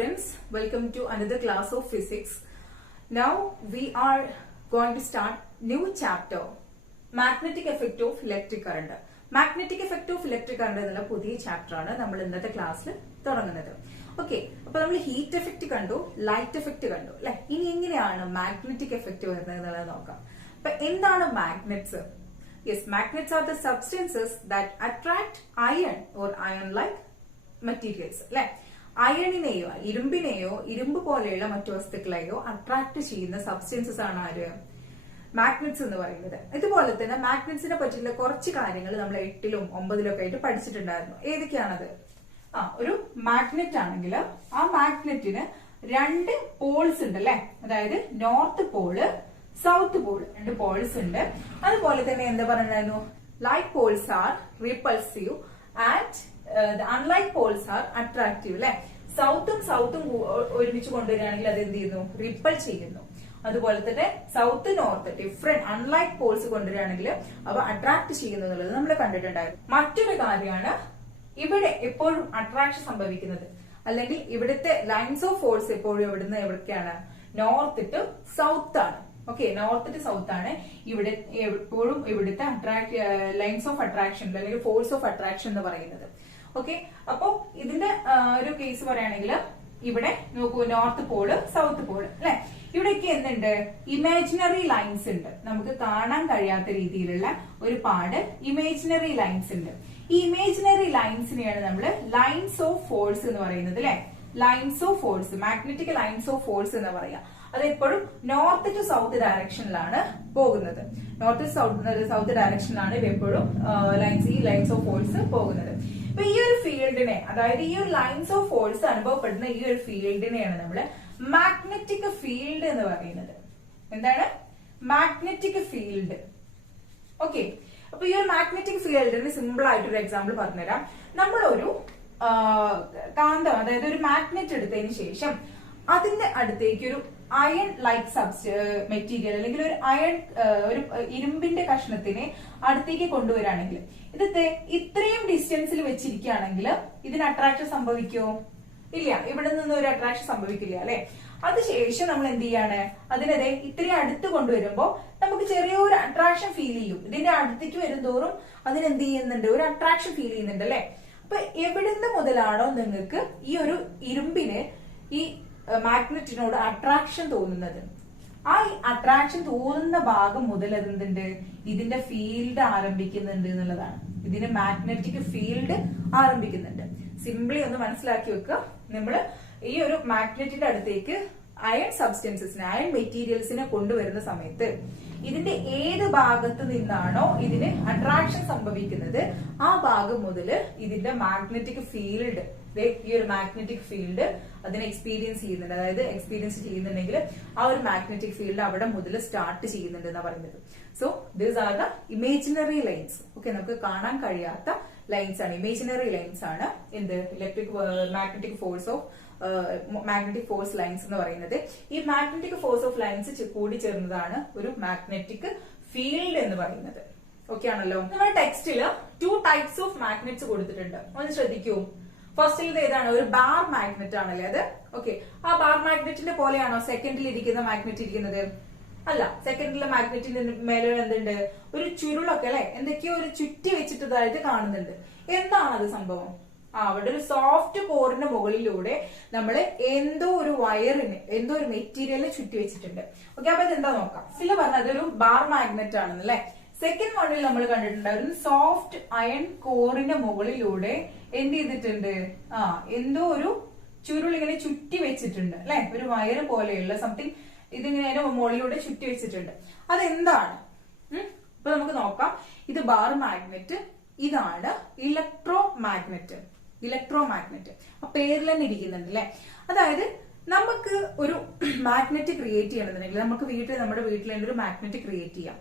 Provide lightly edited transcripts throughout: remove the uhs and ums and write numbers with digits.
students, welcome to another class of physics. Now we are going to start new chapter, magnetic effect of electric current. Magnetic effect of electric current എന്നുള്ള പുതിയ chapter ആണ് നമ്മൾ ഇന്നത്തെ ക്ലാസ്സിൽ തുടങ്ങുന്നത്. Okay, അപ്പൊ നമ്മൾ ഹീറ്റ് എഫക്ട് കണ്ടു, ലൈറ്റ് എഫക്ട് കണ്ടു അല്ലെ. ഇനി എങ്ങനെയാണ് മാഗ്നറ്റിക് എഫക്ട് വരുന്നത് എന്നുള്ളത് നോക്കാം. അപ്പൊ എന്താണ് magnets? Yes, magnets are the substances that attract iron or iron-like materials. അല്ലെ, അയണിനെയോ ഇരുമ്പിനെയോ ഇരുമ്പ് പോലെയുള്ള മറ്റു വസ്തുക്കളെയോ അട്രാക്ട് ചെയ്യുന്ന സബ്സ്റ്റൻസസ് ആണ് ആര്? മാഗ്നറ്റ്സ് എന്ന് പറയുന്നത്. ഇതുപോലെ തന്നെ മാഗ്നറ്റ്സിനെ പറ്റിയുള്ള കുറച്ച് കാര്യങ്ങൾ നമ്മൾ 8ലും 9ലും ഒക്കെ ആയിട്ട് പഠിച്ചിട്ടുണ്ടായിരുന്നു. ഏതൊക്കെയാണത്? ഒരു മാഗ്നറ്റ് ആണെങ്കിൽ ആ മാഗ്നറ്റിന് രണ്ട് പോൾസ് ഉണ്ട് അല്ലെ. അതായത് നോർത്ത് പോള്, സൗത്ത് പോൾ, രണ്ട് പോൾസ് ഉണ്ട്. അതുപോലെ തന്നെ എന്താ പറയുന്നു, like Paul's R repulsive and unlike Paul's R attractive അല്ലെ. സൗത്തും ഒരുമിച്ച് കൊണ്ടുവരികയാണെങ്കിൽ അത് എന്ത് ചെയ്യുന്നു? റിപ്പൽ ചെയ്യുന്നു. അതുപോലെ തന്നെ south north different unlike poles കൊണ്ടുവരികയാണെങ്കിൽ അവ അട്രാക്ട് ചെയ്യുന്നു എന്നുള്ളത് നമ്മൾ കണ്ടിട്ടുണ്ടായിരുന്നു. മറ്റൊരു കാര്യമാണ് ഇവിടെ എപ്പോഴും അട്രാക്ഷൻ സംഭവിക്കുന്നത്, അല്ലെങ്കിൽ ഇവിടുത്തെ ലൈൻസ് ഓഫ് ഫോഴ്സ് എപ്പോഴും എവിടേക്കാണ്? നോർത്ത് ടു സൗത്ത് ആണ്. ഓക്കെ, നോർത്ത് ടു സൗത്ത് ആണ് ഇവിടെ എപ്പോഴും ഇവിടുത്തെ ലൈൻസ് ഓഫ് അട്രാക്ഷൻ അല്ലെങ്കിൽ ഫോഴ്സ് ഓഫ് അട്രാക്ഷൻ എന്ന് പറയുന്നത്. ഓക്കെ, അപ്പോ ഇതിന്റെ ഒരു കേസ് പറയുകയാണെങ്കിൽ ഇവിടെ നോക്കൂ, നോർത്ത് പോള്, സൗത്ത് പോള് അല്ലെ. ഇവിടെയൊക്കെ എന്തുണ്ട്? ഇമാജിനറി ലൈൻസ് ഉണ്ട്. നമുക്ക് കാണാൻ കഴിയാത്ത രീതിയിലുള്ള ഒരുപാട് ഇമാജിനറി ലൈൻസ് ഉണ്ട്. ഈ ഇമാജിനറി ലൈൻസിനെയാണ് നമ്മൾ ലൈൻസ് ഓഫ് ഫോഴ്സ് എന്ന് പറയുന്നത് അല്ലെ. Lines of force, magnetic lines of force എന്ന് പറയാം. അത് എപ്പോഴും നോർത്ത് ടു സൗത്ത് ഡയറക്ഷനിലാണ് പോകുന്നത്. നോർത്ത് ടു സൗത്ത് ഡയറക്ഷനിലാണ് ഇത് എപ്പോഴും ഈ ലൈൻസ് ഓഫ് ഫോഴ്സ് പോകുന്നത്. അപ്പൊ ഈ ഒരു ഫീൽഡിനെ, അതായത് ഈ ഒരു ലൈൻസ് ഓഫ് ഫോഴ്സ് അനുഭവപ്പെടുന്ന ഈ ഒരു ഫീൽഡിനെയാണ് നമ്മള് മാഗ്നറ്റിക് ഫീൽഡ് എന്ന് പറയുന്നത്. എന്താണ്? Magnetic field. ഓക്കെ, അപ്പൊ ഈ ഒരു മാഗ്നറ്റിക് ഫീൽഡിന് സിമ്പിൾ ആയിട്ടൊരു എക്സാമ്പിൾ പറഞ്ഞുതരാം. നമ്മളൊരു കാന്തം, അതായത് ഒരു മാഗ്നറ്റ് എടുത്തതിന് ശേഷം അതിന്റെ അടുത്തേക്ക് ഒരു അയൺ ലൈക്ക് മെറ്റീരിയൽ അല്ലെങ്കിൽ ഒരു ഒരു ഇരുമ്പിന്റെ കഷ്ണത്തിനെ അടുത്തേക്ക് കൊണ്ടുവരാണെങ്കിൽ, ഇത് ഇത്രയും ഡിസ്റ്റൻസിൽ വെച്ചിരിക്കുകയാണെങ്കിൽ ഇതിന് അട്രാക്ഷൻ സംഭവിക്കുമോ? ഇല്ല, ഇവിടെ നിന്ന് ഒരു അട്രാക്ഷൻ സംഭവിക്കില്ല അല്ലെ. അതിനുശേഷം നമ്മൾ എന്ത് ചെയ്യാണ്? അതിനെ ഇത്രയും അടുത്ത് കൊണ്ടുവരുമ്പോ നമുക്ക് ചെറിയൊരു അട്രാക്ഷൻ ഫീൽ ചെയ്യും. ഇതിന്റെ അടുത്തേക്ക് വരുന്തോറും അതിനെന്ത് ചെയ്യുന്നുണ്ട്? ഒരു അട്രാക്ഷൻ ഫീൽ ചെയ്യുന്നുണ്ട് അല്ലെ. അപ്പൊ എവിടുന്ന് മുതലാണോ നിങ്ങൾക്ക് ഈ ഒരു ഇരുമ്പിന് ഈ മാഗ്നറ്റിനോട് അട്രാക്ഷൻ തോന്നുന്നത്, ആ അട്രാക്ഷൻ തോന്നുന്ന ഭാഗം മുതൽ അതെന്തുണ്ട്? ഇതിന്റെ ഫീൽഡ് ആരംഭിക്കുന്നുണ്ട് എന്നുള്ളതാണ്. ഇതിന് മാഗ്നറ്റിക് ഫീൽഡ് ആരംഭിക്കുന്നുണ്ട്. സിംപ്ലി ഒന്ന് മനസ്സിലാക്കി വെക്കുക. നമ്മള് ഈ ഒരു മാഗ്നറ്റിന്റെ അടുത്തേക്ക് അയൺ സബ്സ്റ്റൻസസിനെ, അയൺ മെറ്റീരിയൽസിനെ കൊണ്ടുവരുന്ന സമയത്ത് ഇതിന്റെ ഏത് ഭാഗത്ത് നിന്നാണോ ഇതിന് അട്രാക്ഷൻ സംഭവിക്കുന്നത് ആ ഭാഗം മുതൽ ഇതിന്റെ മാഗ്നറ്റിക് ഫീൽഡ്, ഈ ഒരു മാഗ്നറ്റിക് ഫീൽഡ് അതിനെ എക്സ്പീരിയൻസ് ചെയ്യുന്നുണ്ട്. അതായത് എക്സ്പീരിയൻസ് ചെയ്യുന്നുണ്ടെങ്കിൽ ആ ഒരു മാഗ്നറ്റിക് ഫീൽഡ് അവിടെ മുതൽ സ്റ്റാർട്ട് ചെയ്യുന്നുണ്ട് എന്നാണ് പറയുന്നത്. So these are the imaginary lines. Okay, നമുക്ക് കാണാൻ കഴിയാത്ത ലൈൻസ് ആണ്, ഇമേജിനറി ലൈൻസ് ആണ് എന്ത്? മാഗ്നറ്റിക് ഫോഴ്സ് ലൈൻസ് എന്ന് പറയുന്നത്. ഈ മാഗ്നറ്റിക് ഫോഴ്സ് ഓഫ് ലൈൻസ് കൂടി ചേർന്നതാണ് ഒരു മാഗ്നറ്റിക് ഫീൽഡ് എന്ന് പറയുന്നത്. ഓക്കെ ആണല്ലോ. നമ്മുടെ ടെക്സ്റ്റില് 2 ടൈപ്സ് ഓഫ് മാഗ്നറ്റ്സ് കൊടുത്തിട്ടുണ്ട്. ഒന്ന് ശ്രദ്ധിക്കൂ. ഫസ്റ്റിൽ ഏതാണ്? ഒരു ബാർ മാഗ്നറ്റ് ആണല്ലേ അത്. ഓക്കെ, ആ ബാർ മാഗ്നറ്റിന്റെ പോലെയാണോ സെക്കൻഡിൽ ഇരിക്കുന്ന മാഗ്നറ്റ് ഇരിക്കുന്നത്? അല്ല, സെക്കൻഡിലെ മാഗ്നറ്റിന്റെ മേലെ എന്തുണ്ട്? ഒരു ചുരുളൊക്കെ അല്ലെ, എന്തൊക്കെയോ ഒരു ചുറ്റി വെച്ചിട്ടതായിട്ട് കാണുന്നുണ്ട്. എന്താണത് സംഭവം? അവിടെ ഒരു സോഫ്റ്റ് കോറിന്റെ മുകളിലൂടെ നമ്മൾ എന്തോ ഒരു വയറിന്, എന്തോ ഒരു മെറ്റീരിയലിന് ചുറ്റി വെച്ചിട്ടുണ്ട്. ഓക്കെ, അപ്പൊ ഇതെന്താ നോക്കാം. ഫില് പറഞ്ഞത് ഒരു ബാർ മാഗ്നറ്റ് ആണെന്നല്ലേ. സെക്കൻഡ് വണ്ണിൽ നമ്മൾ കണ്ടിട്ടുണ്ടായിരുന്നു സോഫ്റ്റ് അയൺ കോറിന്റെ മുകളിലൂടെ എന്ത് ചെയ്തിട്ടുണ്ട്? എന്തോ ഒരു ചുരുൾ ഇങ്ങനെ ചുറ്റി വെച്ചിട്ടുണ്ട് അല്ലെ, ഒരു വയറ് പോലെയുള്ള സംതിങ് ഇതിങ്ങനെ മുകളിലൂടെ ചുറ്റി വെച്ചിട്ടുണ്ട്. അതെന്താണ്? അപ്പൊ നമുക്ക് നോക്കാം. ഇത് ബാർ മാഗ്നറ്റ്, ഇതാണ് ഇലക്ട്രോ മാഗ്നറ്റ്. ആ പേരിൽ തന്നെ ഇരിക്കുന്നുണ്ട് അല്ലെ. അതായത് നമുക്ക് ഒരു മാഗ്നറ്റ് ക്രിയേറ്റ് ചെയ്യണമെന്നുണ്ടെങ്കിൽ നമുക്ക് നമ്മുടെ വീട്ടിൽ തന്നെ ഒരു മാഗ്നറ്റ് ക്രിയേറ്റ് ചെയ്യാം.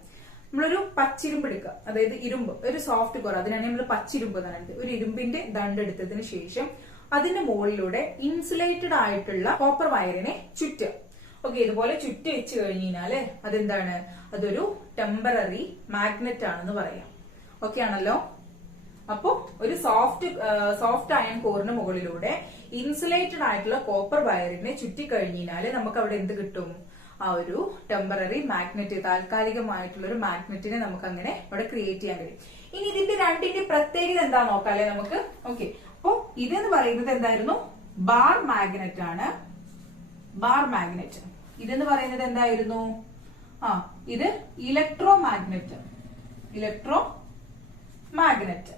നമ്മളൊരു പച്ചിരുമ്പ് എടുക്കുക, അതായത് ഇരുമ്പ്, ഒരു സോഫ്റ്റ് കോർ, അതിനാണ് നമ്മൾ പച്ചിരുമ്പ് എന്ന് പറയുന്നത്. ഒരു ഇരുമ്പിന്റെ ദണ്ട് എടുത്തതിന് ശേഷം അതിന്റെ മുകളിലൂടെ ഇൻസുലേറ്റഡ് ആയിട്ടുള്ള കോപ്പർ വയറിനെ ചുറ്റുക. ഓക്കെ, ഇതുപോലെ ചുറ്റി വെച്ച് കഴിഞ്ഞാല് അതെന്താണ്? അതൊരു ടെമ്പററി മാഗ്നറ്റ് ആണെന്ന് പറയാം. ഓക്കെ ആണല്ലോ. അപ്പോ ഒരു സോഫ്റ്റ് അയൺ കോറിന് മുകളിലൂടെ ഇൻസുലേറ്റഡ് ആയിട്ടുള്ള കോപ്പർ വയറിനെ ചുറ്റിക്കഴിഞ്ഞാല് നമുക്ക് അവിടെ എന്ത് കിട്ടും? ആ ഒരു ടെമ്പററി മാഗ്നറ്റ്, താൽക്കാലികമായിട്ടുള്ള ഒരു മാഗ്നറ്റിനെ നമുക്ക് അങ്ങനെ അവിടെ ക്രിയേറ്റ് ചെയ്യാൻ കഴിയും. ഇനി ഇതിന്റെ രണ്ടിന്റെ പ്രത്യേകത എന്താ നോക്കാല്ലേ നമുക്ക്. ഓക്കെ, അപ്പോ ഇതെന്ന് പറയുന്നത് എന്തായിരുന്നു? ബാർ മാഗ്നറ്റ് ആണ്. Bar magnet. ഇതെന്ന് പറയുന്നത് എന്തായിരുന്നു? ഇത് ഇലക്ട്രോ മാഗ്നറ്റ്. Electro magnet.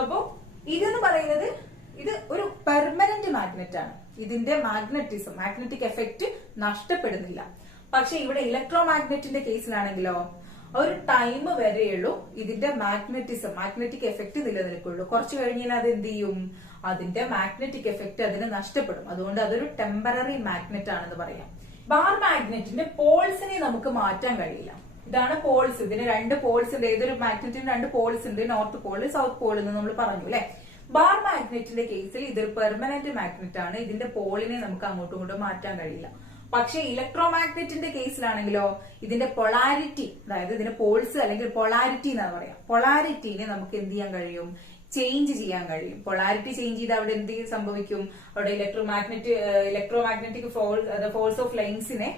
അപ്പോ ഇതെന്ന് പറയുന്നത് ഇത് ഒരു പെർമനന്റ് മാഗ്നറ്റ് ആണ്. ഇതിന്റെ മാഗ്നറ്റിക് എഫക്ട് നഷ്ടപ്പെടുന്നില്ല. പക്ഷെ ഇവിടെ ഇലക്ട്രോ മാഗ്നറ്റിന്റെ കേസിലാണെങ്കിലോ ഒരു ടൈം വരെയുള്ളൂ ഇതിന്റെ മാഗ്നറ്റിക് എഫക്ട് നിലനിൽക്കുള്ളൂ. കുറച്ച് കഴിഞ്ഞാൽ അത് എന്ത് ചെയ്യും? അതിന്റെ മാഗ്നറ്റിക് എഫക്ട് അതിന് നഷ്ടപ്പെടും. അതുകൊണ്ട് അതൊരു ടെമ്പററി മാഗ്നറ്റ് ആണെന്ന് പറയാം. ബാർ മാഗ്നറ്റിന്റെ പോൾസിനെ നമുക്ക് മാറ്റാൻ കഴിയില്ല. ഇതാണ് പോൾസ്. ഇതിന് രണ്ട് പോൾസ് ഉണ്ട്. ഏതൊരു മാഗ്നറ്റിന് രണ്ട് പോൾസ് ഉണ്ട്, നോർത്ത് പോള് സൗത്ത് പോൾ എന്ന് നമ്മൾ പറഞ്ഞു അല്ലെ. ബാർ മാഗ്നറ്റിന്റെ കേസിൽ ഇതൊരു പെർമനന്റ് മാഗ്നറ്റ് ആണ്. ഇതിന്റെ പോളിനെ നമുക്ക് അങ്ങോട്ടും ഇങ്ങോട്ടും മാറ്റാൻ കഴിയില്ല. പക്ഷെ ഇലക്ട്രോ മാഗ്നറ്റിന്റെ കേസിലാണെങ്കിലോ ഇതിന്റെ പൊളാരിറ്റി, അതായത് ഇതിന്റെ പോൾസ് അല്ലെങ്കിൽ പൊളാരിറ്റി എന്നാണ് പറയാം, പൊളാരിറ്റിനെ നമുക്ക് എന്ത് ചെയ്യാൻ കഴിയും? ചേഞ്ച് ചെയ്യാൻ കഴിയും. പൊളാരിറ്റി ചേഞ്ച് ചെയ്ത് അവിടെ എന്ത് സംഭവിക്കും? അവിടെ ഇലക്ട്രോ മാഗ്നറ്റിക് ഫോഴ്സ് ഓഫ് ലൈൻസിനെ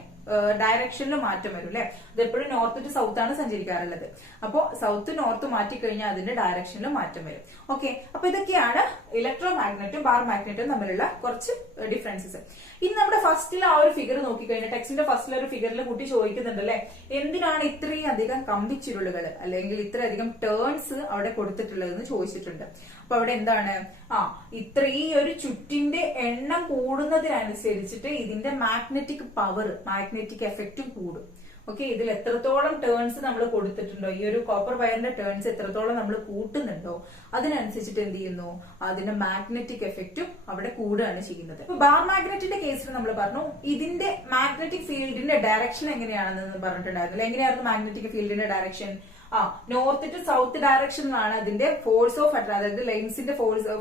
ഡയറക്ഷനിൽ മാറ്റം വരും അല്ലെ. അതെപ്പോഴും നോർത്ത് ടു സൗത്ത് ആണ് സഞ്ചരിക്കാറുള്ളത്. അപ്പോ സൗത്ത് നോർത്ത് മാറ്റിക്കഴിഞ്ഞാൽ അതിന്റെ ഡയറക്ഷനിൽ മാറ്റം വരും. ഓക്കെ, അപ്പൊ ഇതൊക്കെയാണ് ഇലക്ട്രോ മാഗ്നറ്റും ബാർ മാഗ്നറ്റും തമ്മിലുള്ള കുറച്ച് ഡിഫറൻസസ്. ഇനി നമ്മുടെ ഫസ്റ്റിൽ ആ ഒരു ഫിഗർ നോക്കിക്കഴിഞ്ഞാൽ ടെക്സ്റ്റിന്റെ ഫസ്റ്റിലെ ഒരു ഫിഗറിൽ കുട്ടി ചോദിക്കുന്നുണ്ട് അല്ലെ, എന്തിനാണ് ഇത്രയും അധികം കമ്പിച്ചുരുളുകൾ അല്ലെങ്കിൽ ഇത്രയധികം ടേൺസ് അവിടെ കൊടുത്തിട്ടുള്ളതെന്ന് ചോദിച്ചിട്ടുണ്ട്. അപ്പൊ അവിടെ എന്താണ്? ഇത്രയും ഒരു ചുറ്റിന്റെ എണ്ണം കൂടുന്നതിനനുസരിച്ചിട്ട് ഇതിന്റെ മാഗ്നറ്റിക് പവർ, മാഗ്നറ്റിക് എഫക്റ്റും കൂടും. ഓക്കെ, ഇതിൽ എത്രത്തോളം ടേൺസ് നമ്മൾ കൊടുത്തിട്ടുണ്ടോ, ഈ ഒരു കോപ്പർ വയറിന്റെ ടേൺസ് എത്രത്തോളം നമ്മൾ കൂട്ടുന്നുണ്ടോ അതിനനുസരിച്ചിട്ട് എന്ത് ചെയ്യുന്നു? അതിന്റെ മാഗ്നറ്റിക് എഫക്റ്റും അവിടെ കൂടുകയാണ് ചെയ്യുന്നത്. ഇപ്പൊ ബാർ മാഗ്നറ്റിന്റെ കേസിൽ നമ്മൾ പറഞ്ഞു ഇതിന്റെ മാഗ്നറ്റിക് ഫീൽഡിന്റെ ഡയറക്ഷൻ എങ്ങനെയാണെന്ന് പറഞ്ഞിട്ടുണ്ടായിരുന്നില്ല. എങ്ങനെയായിരുന്നു മാഗ്നറ്റിക് ഫീൽഡിന്റെ ഡയറക്ഷൻ? നോർത്ത് ടു സൗത്ത് ഡയറക്ഷനിലാണ് അതിന്റെ ഫോഴ്സ് ഓഫ് അതായത് ലൈൻസിന്റെ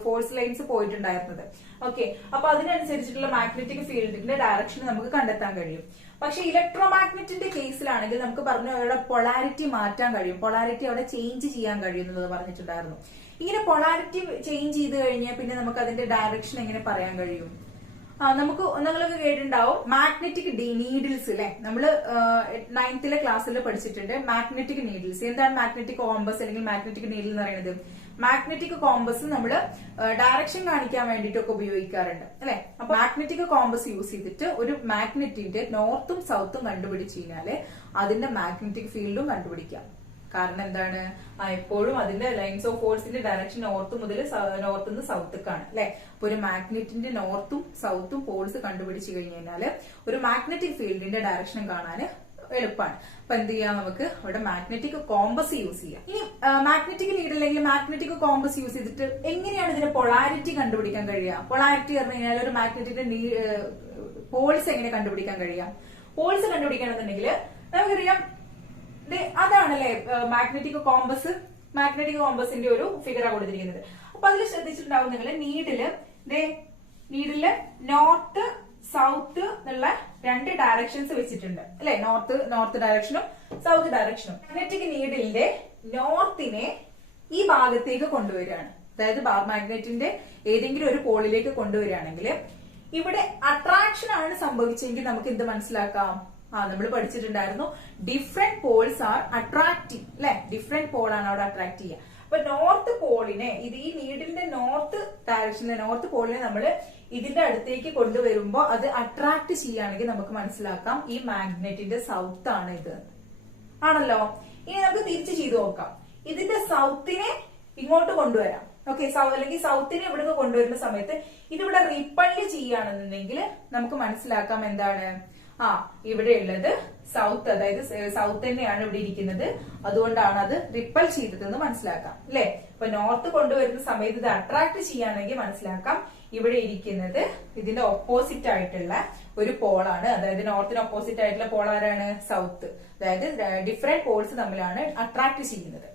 ഫോഴ്സ് ലൈൻസ് പോയിട്ടുണ്ടായിരുന്നത്. ഓക്കെ, അപ്പൊ അതിനനുസരിച്ചിട്ടുള്ള മാഗ്നറ്റിക് ഫീൽഡിന്റെ ഡയറക്ഷൻ നമുക്ക് കണ്ടെത്താൻ കഴിയും. പക്ഷെ ഇലക്ട്രോ മാഗ്നറ്റിന്റെ കേസിലാണെങ്കിൽ നമുക്ക് പറഞ്ഞു അവിടെ പൊളാരിറ്റി മാറ്റാൻ കഴിയും, പൊളാരിറ്റി അവിടെ ചേഞ്ച് ചെയ്യാൻ കഴിയുന്നത് പറഞ്ഞിട്ടുണ്ടായിരുന്നു. ഇങ്ങനെ പൊളാരിറ്റി ചേഞ്ച് ചെയ്ത് കഴിഞ്ഞാൽ പിന്നെ നമുക്ക് അതിന്റെ ഡയറക്ഷൻ എങ്ങനെ പറയാൻ കഴിയും? നിങ്ങളൊക്കെ കേട്ടിട്ടുണ്ടാവും മാഗ്നറ്റിക് നീഡിൽസ് അല്ലെ. നമ്മള് 9th ക്ലാസ്സിൽ പഠിച്ചിട്ടുണ്ട് മാഗ്നറ്റിക് നീഡിൽസ്. എന്താണ് മാഗ്നറ്റിക് കോമ്പസ് അല്ലെങ്കിൽ മാഗ്നറ്റിക് നീഡിൽ എന്ന് പറയുന്നത്? മാഗ്നറ്റിക് കോമ്പസ് നമ്മൾ ഡയറക്ഷൻ കാണിക്കാൻ വേണ്ടിയിട്ടൊക്കെ ഉപയോഗിക്കാറുണ്ട് അല്ലെ. അപ്പൊ മാഗ്നറ്റിക് കോമ്പസ് യൂസ് ചെയ്തിട്ട് ഒരു മാഗ്നറ്റിന്റെ നോർത്തും സൗത്തും കണ്ടുപിടിച്ചു കഴിഞ്ഞാല് അതിന്റെ മാഗ്നറ്റിക് ഫീൽഡും കണ്ടുപിടിക്കാം. കാരണം എന്താണ്? എപ്പോഴും അതിന്റെ ലൈൻസ് ഓഫ് ഫോഴ്സിന്റെ ഡയറക്ഷൻ നോർത്ത് മുതൽ നോർത്ത് നിന്ന് സൗത്തേക്കാണ് അല്ലെ. അപ്പൊ ഒരു മാഗ്നറ്റിന്റെ നോർത്തും സൗത്തും പോൾസ് കണ്ടുപിടിച്ചു കഴിഞ്ഞാല് ഒരു മാഗ്നറ്റിക് ഫീൽഡിന്റെ ഡയറക്ഷൻ കാണാൻ എളുപ്പമാണ്. അപ്പൊ എന്ത് ചെയ്യാം? നമുക്ക് അവിടെ മാഗ്നറ്റിക് കോമ്പസ് യൂസ് ചെയ്യാം. ഇനി മാഗ്നറ്റിക് നീഡിൽ അല്ലെങ്കിൽ മാഗ്നറ്റിക് കോമ്പസ് യൂസ് ചെയ്തിട്ട് എങ്ങനെയാണ് ഇതിന്റെ പൊളാരിറ്റി കണ്ടുപിടിക്കാൻ കഴിയുക? പൊളാരിറ്റി പറഞ്ഞു കഴിഞ്ഞാൽ ഒരു മാഗ്നറ്റിന്റെ പോൾസ് എങ്ങനെ കണ്ടുപിടിക്കാൻ കഴിയാം? പോൾസ് കണ്ടുപിടിക്കണമെന്നുണ്ടെങ്കിൽ നമുക്കറിയാം അതാണല്ലേ മാഗ്നറ്റിക് കോമ്പസ്. മാഗ്നറ്റിക് കോമ്പസിന്റെ ഒരു ഫിഗറാണ് കൊടുത്തിരിക്കുന്നത്. അപ്പൊ അതിൽ ശ്രദ്ധിച്ചിട്ടുണ്ടാവും നിങ്ങൾ നീഡില് നോർത്ത് സൗത്ത് എന്നുള്ള രണ്ട് ഡയറക്ഷൻസ് വെച്ചിട്ടുണ്ട് അല്ലെ. നോർത്ത് ഡയറക്ഷനും സൗത്ത് ഡയറക്ഷനും. മാഗ്നറ്റിക് നീഡിലിന്റെ നോർത്തിനെ ഈ ഭാഗത്തേക്ക് കൊണ്ടുവരികയാണ്. അതായത് ബാർ മാഗ്നറ്റിന്റെ ഏതെങ്കിലും ഒരു പോളിലേക്ക് കൊണ്ടുവരികയാണെങ്കിൽ ഇവിടെ അട്രാക്ഷൻ ആണ് സംഭവിച്ചെങ്കിൽ നമുക്ക് എന്ത് മനസ്സിലാക്കാം? നമ്മൾ പഠിച്ചിട്ടുണ്ടായിരുന്നു ഡിഫറെന്റ് പോൾസ് ആർ അട്രാക്റ്റീവ് അല്ലെ. ഡിഫറെന്റ് പോളാണ് അവിടെ അട്രാക്ട് ചെയ്യുക. അപ്പൊ നോർത്ത് പോളിനെ ഈ നീഡിലിന്റെ നോർത്ത് ഡയറക്ഷനിലെ നോർത്ത് പോളിനെ നമ്മൾ ഇതിന്റെ അടുത്തേക്ക് കൊണ്ടുവരുമ്പോൾ അത് അട്രാക്ട് ചെയ്യുകയാണെങ്കിൽ നമുക്ക് മനസ്സിലാക്കാം ഈ മാഗ്നറ്റിന്റെ സൗത്ത് ആണ് ഇത് ആണല്ലോ. ഇനി നമുക്ക് തിരിച്ച് ചെയ്തു നോക്കാം. ഇതിന്റെ സൗത്തിനെ ഇങ്ങോട്ട് കൊണ്ടുവരാം. ഓക്കെ, അല്ലെങ്കിൽ സൗത്തിനെ ഇവിടേക്ക് കൊണ്ടുവരുന്ന സമയത്ത് ഇതിവിടെ റിപ്പള്ള് ചെയ്യുകയാണെന്നുണ്ടെങ്കിൽ നമുക്ക് മനസ്സിലാക്കാം എന്താണ്? ഇവിടെ ഉള്ളത് സൗത്ത്, അതായത് സൗത്ത് തന്നെയാണ് ഇവിടെ ഇരിക്കുന്നത്. അതുകൊണ്ടാണ് അത് റിപ്പൽ ചെയ്തതെന്ന് മനസ്സിലാക്കാം അല്ലെ. ഇപ്പൊ നോർത്ത് കൊണ്ടുവരുന്ന സമയത്ത് ഇത് അട്രാക്ട് ചെയ്യുകയാണെങ്കിൽ മനസ്സിലാക്കാം ഇവിടെ ഇരിക്കുന്നത് ഇതിന്റെ ഓപ്പോസിറ്റ് ആയിട്ടുള്ള ഒരു പോളാണ്. അതായത് നോർത്തിന് ഓപ്പോസിറ്റ് ആയിട്ടുള്ള പോൾ ആരാണ്? സൗത്ത്. അതായത് ഡിഫറെന്റ് പോൾസ് തമ്മിലാണ് അട്രാക്ട് ചെയ്യുന്നത്.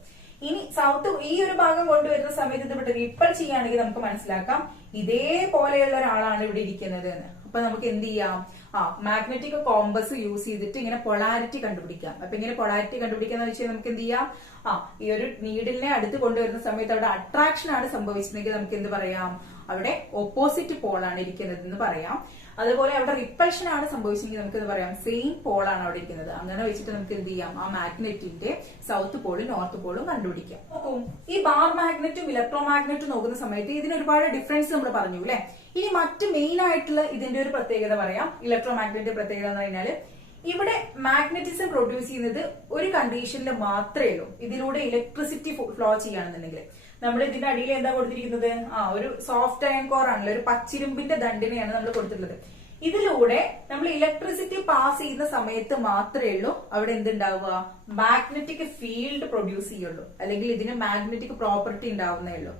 ഇനി സൗത്ത് ഈ ഒരു ഭാഗം കൊണ്ടുവരുന്ന സമയത്ത് ഇവിടെ റിപ്പൽ ചെയ്യുകയാണെങ്കിൽ നമുക്ക് മനസ്സിലാക്കാം ഇതേപോലെയുള്ള ഒരാളാണ് ഇവിടെ ഇരിക്കുന്നത് എന്ന്. അപ്പൊ നമുക്ക് എന്ത് ചെയ്യാം, മാഗ്നറ്റിക് കോമ്പസ് യൂസ് ചെയ്തിട്ട് ഇങ്ങനെ പൊളാരിറ്റി കണ്ടുപിടിക്കാം. അപ്പൊ ഇങ്ങനെ പൊളാരിറ്റി കണ്ടുപിടിക്കാന്ന് വെച്ചാൽ നമുക്ക് എന്ത് ചെയ്യാം, ഈ ഒരു നീഡിലിനെ അടുത്ത് കൊണ്ടുവരുന്ന സമയത്ത് അവിടെ അട്രാക്ഷൻ ആണ് സംഭവിച്ചതെങ്കിൽ നമുക്ക് എന്ത് പറയാം, അവിടെ ഓപ്പോസിറ്റ് പോളാണ് ഇരിക്കുന്നത് എന്ന് പറയാം. അതുപോലെ അവിടെ റിപ്പൽഷൻ ആണ് സംഭവിച്ചെങ്കിൽ നമുക്ക് എന്ത് പറയാം, സെയിം പോളാണ് അവിടെ ഇരിക്കുന്നത്. അങ്ങനെ വെച്ചിട്ട് നമുക്ക് എന്ത് ചെയ്യാം, ആ മാഗ്നറ്റിന്റെ സൗത്ത് പോളും നോർത്ത് പോളും കണ്ടുപിടിക്കാം. ഈ ബാർ മാഗ്നറ്റും ഇലക്ട്രോ മാഗ്നറ്റും നോക്കുന്ന സമയത്ത് ഇതിന് ഒരുപാട് ഡിഫറൻസ് നമ്മൾ പറഞ്ഞു അല്ലെ. ഇനി മറ്റ് മെയിൻ ആയിട്ടുള്ള ഇതിന്റെ ഒരു പ്രത്യേകത പറയാം. ഇലക്ട്രോ മാഗ്നറ്റിന്റെ പ്രത്യേകത എന്ന് പറഞ്ഞാൽ ഇവിടെ മാഗ്നറ്റിസം പ്രൊഡ്യൂസ് ചെയ്യുന്നത് ഒരു കണ്ടീഷനിൽ മാത്രമേ ഉള്ളൂ. ഇതിലൂടെ ഇലക്ട്രിസിറ്റി ഫ്ലോ ചെയ്യുകയാണെന്നുണ്ടെങ്കിൽ നമ്മൾ ഇതിന്റെ അടിയിൽ എന്താ കൊടുത്തിരിക്കുന്നത്, ഒരു സോഫ്റ്റ് അയൺ കോർ ആണല്ലോ, ഒരു പച്ചിരുമ്പിന്റെ ദണ്ടിനെയാണ് നമ്മൾ കൊടുത്തിട്ടുള്ളത്. ഇതിലൂടെ നമ്മൾ ഇലക്ട്രിസിറ്റി പാസ് ചെയ്യുന്ന സമയത്ത് മാത്രമേ ഉള്ളൂ അവിടെ എന്തുണ്ടാവുക, മാഗ്നറ്റിക് ഫീൽഡ് പ്രൊഡ്യൂസ് ചെയ്യുള്ളൂ, അല്ലെങ്കിൽ ഇതിന് മാഗ്നറ്റിക് പ്രോപ്പർട്ടി ഉണ്ടാവുന്നേ ഉള്ളൂ.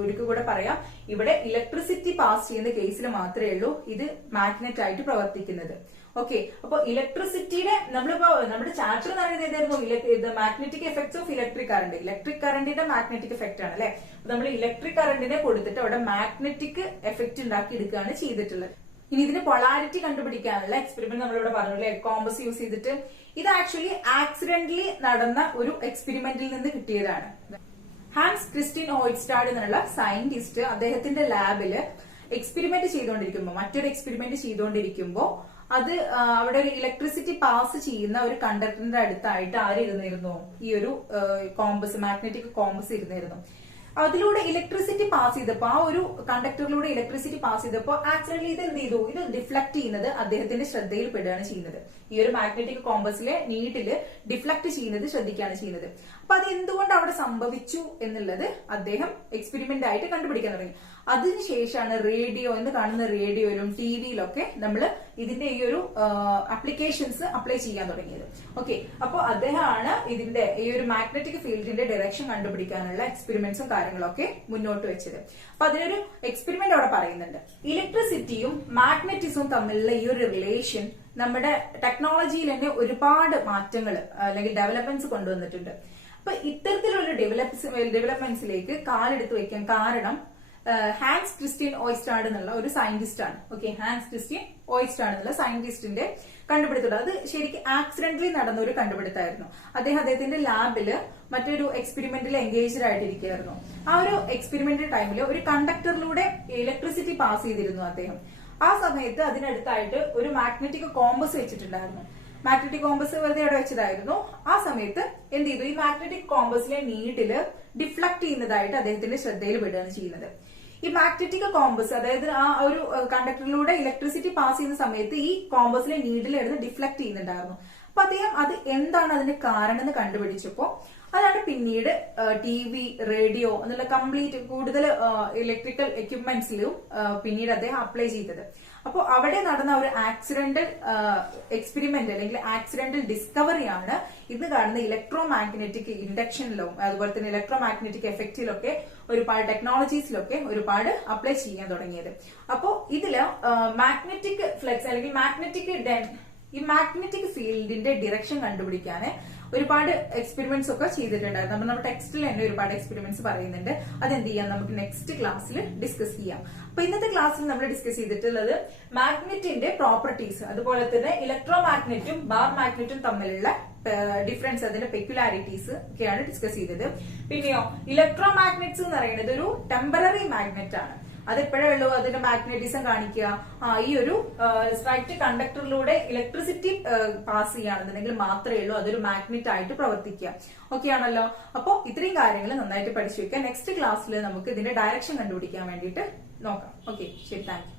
ഒരിക്കൽ കൂടെ പറയാം, ഇവിടെ ഇലക്ട്രിസിറ്റി പാസ് ചെയ്യുന്ന കേസിൽ മാത്രമേ ഉള്ളൂ ഇത് മാഗ്നറ്റ് ആയിട്ട് പ്രവർത്തിക്കുന്നത്. ഓക്കെ, അപ്പൊ ഇലക്ട്രിസിറ്റിയുടെ നമ്മളിപ്പോ നമ്മുടെ ചാപ്റ്റർ എന്ന് പറയുന്നത് ഏതായിരുന്നു, magnetic effects of electric current. Electric കറണ്ടിന്റെ മാഗ്നറ്റിക് എഫക്ട് ആണ് അല്ലെ. നമ്മൾ ഇലക്ട്രിക് കറണ്ടിനെ കൊടുത്തിട്ട് അവിടെ മാഗ്നറ്റിക് എഫക്ട് ഉണ്ടാക്കി എടുക്കുകയാണ് ചെയ്തിട്ടുള്ളത്. ഇനി ഇതിന് പൊളാരിറ്റി കണ്ടുപിടിക്കാനുള്ള എക്സ്പെരിമെന്റ് നമ്മളിവിടെ പറഞ്ഞു അല്ലെ, കോമ്പസ് യൂസ് ചെയ്തിട്ട്. ഇത് ആക്ച്വലി ആക്സിഡന്റലി നടന്ന ഒരു എക്സ്പെരിമെന്റിൽ നിന്ന് കിട്ടിയതാണ്. ഹാൻസ് ക്രിസ്റ്റ്യൻ ഓയിറ്റ്സ്റ്റാഡ് എന്നുള്ള സയന്റിസ്റ്റ് അദ്ദേഹത്തിന്റെ ലാബില് എക്സ്പെരിമെന്റ് ചെയ്തുകൊണ്ടിരിക്കുമ്പോൾ, മറ്റൊരു എക്സ്പെരിമെന്റ് ചെയ്തുകൊണ്ടിരിക്കുമ്പോൾ അത് അവിടെ ഒരു ഇലക്ട്രിസിറ്റി പാസ് ചെയ്യുന്ന ഒരു കണ്ടക്ടറിന്റെ അടുത്തായിട്ട് ആരിരുന്നിരുന്നു, ഈ ഒരു കോമ്പസ്, മാഗ്നറ്റിക് കോമ്പസ് ഇരുന്നിരുന്നു. അതിലൂടെ ഇലക്ട്രിസിറ്റി പാസ് ചെയ്തപ്പോ, ആ ഒരു കണ്ടക്ടറിലൂടെ ഇലക്ട്രിസിറ്റി പാസ് ചെയ്തപ്പോ ആക്ച്വലി ഇത് എന്ത് ചെയ്തു, ഇത് ഡിഫ്ലക്ട് ചെയ്യുന്നത് അദ്ദേഹത്തിന്റെ ശ്രദ്ധയിൽ പെടുകയാണ് ചെയ്യുന്നത്. ഈ ഒരു മാഗ്നറ്റിക് കോമ്പസിലെ നീഡില് ഡിഫ്ലക്ട് ചെയ്യുന്നത് ശ്രദ്ധിക്കുകയാണ് ചെയ്യുന്നത്. അപ്പൊ അത് എന്തുകൊണ്ട് അവിടെ സംഭവിച്ചു എന്നുള്ളത് അദ്ദേഹം എക്സ്പെരിമെന്റ് ആയിട്ട് കണ്ടുപിടിക്കാൻ തുടങ്ങി. അതിനുശേഷമാണ് റേഡിയോ എന്ന് കാണുന്ന റേഡിയോയിലും ടിവിയിലൊക്കെ നമ്മൾ ഇതിന്റെ ഈ ഒരു ആപ്ലിക്കേഷൻസ് അപ്ലൈ ചെയ്യാൻ തുടങ്ങിയത്. ഓക്കെ, അപ്പൊ അദ്ദേഹമാണ് ഇതിന്റെ ഈ ഒരു മാഗ്നറ്റിക് ഫീൽഡിന്റെ ഡയറക്ഷൻ കണ്ടുപിടിക്കാനുള്ള എക്സ്പെരിമെന്റ്സും കാര്യങ്ങളൊക്കെ മുന്നോട്ട് വെച്ചത്. അപ്പൊ അതിനൊരു എക്സ്പെരിമെന്റ് അവിടെ പറയുന്നുണ്ട്. ഇലക്ട്രിസിറ്റിയും മാഗ്നറ്റിസവും തമ്മിലുള്ള ഈ ഒരു റിലേഷൻ നമ്മുടെ ടെക്നോളജിയിൽ തന്നെ ഒരുപാട് മാറ്റങ്ങൾ അല്ലെങ്കിൽ ഡെവലപ്മെന്റ്സ് കൊണ്ടുവന്നിട്ടുണ്ട്. അപ്പൊ ഇത്തരത്തിലുള്ള ഡെവലപ്മെന്റ്സിലേക്ക് കാലെടുത്ത് വെക്കാൻ കാരണം ഹാൻസ് ക്രിസ്റ്റ്യൻ ഓയിറ്റ്സ്റ്റാഡ് എന്നുള്ള ഒരു സയന്റിസ്റ്റ് ആണ്. ഓക്കെ, ഹാൻസ് ക്രിസ്റ്റ്യൻ ഓയിറ്റ്സ്റ്റാഡ് എന്നുള്ള സയന്റിസ്റ്റിന്റെ കണ്ടുപിടുത്തം. അത് ശരിക്കും ആക്സിഡന്റലി നടന്ന ഒരു കണ്ടുപിടുത്തമായിരുന്നു. അദ്ദേഹത്തിന്റെ ലാബില് മറ്റൊരു എക്സ്പെരിമെന്റിൽ എൻഗേജ്ഡ് ആയിട്ടിരിക്കുകയായിരുന്നു. ആ ഒരു എക്സ്പെരിമെന്റിന്റെ ടൈമിൽ ഒരു കണ്ടക്ടറിലൂടെ ഇലക്ട്രിസിറ്റി പാസ് ചെയ്തിരുന്നു അദ്ദേഹം. ആ സമയത്ത് അതിനടുത്തായിട്ട് ഒരു മാഗ്നറ്റിക് കോമ്പസ് വെച്ചിട്ടുണ്ടായിരുന്നു. മാഗ്നറ്റിക് കോമ്പസ് വെറുതെ അവിടെ വെച്ചതായിരുന്നു. ആ സമയത്ത് എന്ത് ചെയ്തു, ഈ മാഗ്നറ്റിക് കോമ്പസിലെ നീഡില് ഡിഫ്ലക്ട് ചെയ്യുന്നതായിട്ട് അദ്ദേഹത്തിന്റെ ശ്രദ്ധയിൽ പെടുകയാണ് ചെയ്യുന്നത്. ഈ മാഗ്നറ്റിക് കോമ്പസ്, അതായത് ആ ഒരു കണ്ടക്ടറിലൂടെ ഇലക്ട്രിസിറ്റി പാസ് ചെയ്യുന്ന സമയത്ത് ഈ കോമ്പസിലെ നീഡിലെടുത്ത് ഡിഫ്ലക്ട് ചെയ്യുന്നുണ്ടായിരുന്നു. അപ്പൊ അദ്ദേഹം അത് എന്താണ് അതിന്റെ കാരണം എന്ന് കണ്ടുപിടിച്ചപ്പോ അതാണ് പിന്നീട് TV, റേഡിയോ എന്നുള്ള കംപ്ലീറ്റ് കൂടുതൽ ഇലക്ട്രിക്കൽ എക്യുപ്മെന്റ്സിലും പിന്നീട് അദ്ദേഹം അപ്ലൈ ചെയ്തത്. അപ്പോൾ അവിടെ നടന്ന ഒരു ആക്സിഡന്റൽ എക്സ്പെരിമെന്റ് അല്ലെങ്കിൽ ആക്സിഡന്റൽ ഡിസ്കവറിയാണ് ഇന്ന് കാണുന്ന ഇലക്ട്രോ മാഗ്നറ്റിക് ഇൻഡക്ഷനിലും അതുപോലെ തന്നെ ഇലക്ട്രോ മാഗ്നറ്റിക് എഫക്റ്റിലൊക്കെ ഒരുപാട് ടെക്നോളജീസിലൊക്കെ ഒരുപാട് അപ്ലൈ ചെയ്യാൻ തുടങ്ങിയത്. അപ്പോ ഇതില് മാഗ്നറ്റിക് ഫ്ലക്സ് അല്ലെങ്കിൽ ഈ മാഗ്നറ്റിക് ഫീൽഡിന്റെ ഡിറക്ഷൻ കണ്ടുപിടിക്കാൻ ഒരുപാട് എക്സ്പെരിമെന്റ്സ് ഒക്കെ ചെയ്തിട്ടുണ്ടായിരുന്നു. നമ്മുടെ ടെക്സ്റ്റിൽ തന്നെ ഒരുപാട് എക്സ്പെരിമെന്റ്സ് പറയുന്നുണ്ട്. അതെന്ത് ചെയ്യാം, നമുക്ക് നെക്സ്റ്റ് ക്ലാസ്സിൽ ഡിസ്കസ് ചെയ്യാം. അപ്പൊ ഇന്നത്തെ ക്ലാസ്സിൽ നമ്മൾ ഡിസ്കസ് ചെയ്തിട്ടുള്ളത് മാഗ്നറ്റിന്റെ പ്രോപ്പർട്ടീസ്, അതുപോലെ തന്നെ ഇലക്ട്രോ മാഗ്നറ്റും ബാർ മാഗ്നറ്റും തമ്മിലുള്ള ഡിഫറൻസ്, അതിന്റെ പെക്യുലാരിറ്റീസ് ഒക്കെയാണ് ഡിസ്കസ് ചെയ്തത്. പിന്നെയോ ഇലക്ട്രോ മാഗ്നറ്റ്സ് എന്ന് പറയുന്നത് ഒരു ടെമ്പററി മാഗ്നറ്റ് ആണ്. അതെപ്പോഴേ ഉള്ളൂ അതിന്റെ മാഗ്നറ്റിസം കാണിക്കുക, ഈ ഒരു സ്ട്രൈറ്റ് കണ്ടക്ടറിലൂടെ ഇലക്ട്രിസിറ്റി പാസ് ചെയ്യുകയാണെന്നുണ്ടെങ്കിൽ മാത്രമേ ഉള്ളൂ അതൊരു മാഗ്നറ്റ് ആയിട്ട് പ്രവർത്തിക്കുക. ഓക്കെ ആണല്ലോ. അപ്പോ ഇത്രയും കാര്യങ്ങൾ നന്നായിട്ട് പഠിച്ചു വെക്കുക. നെക്സ്റ്റ് ക്ലാസ്സിൽ നമുക്ക് ഇതിന്റെ ഡയറക്ഷൻ കണ്ടുപിടിക്കാൻ വേണ്ടിയിട്ട് നോക്കാം. ഓക്കെ, ശരി, താങ്ക് യു.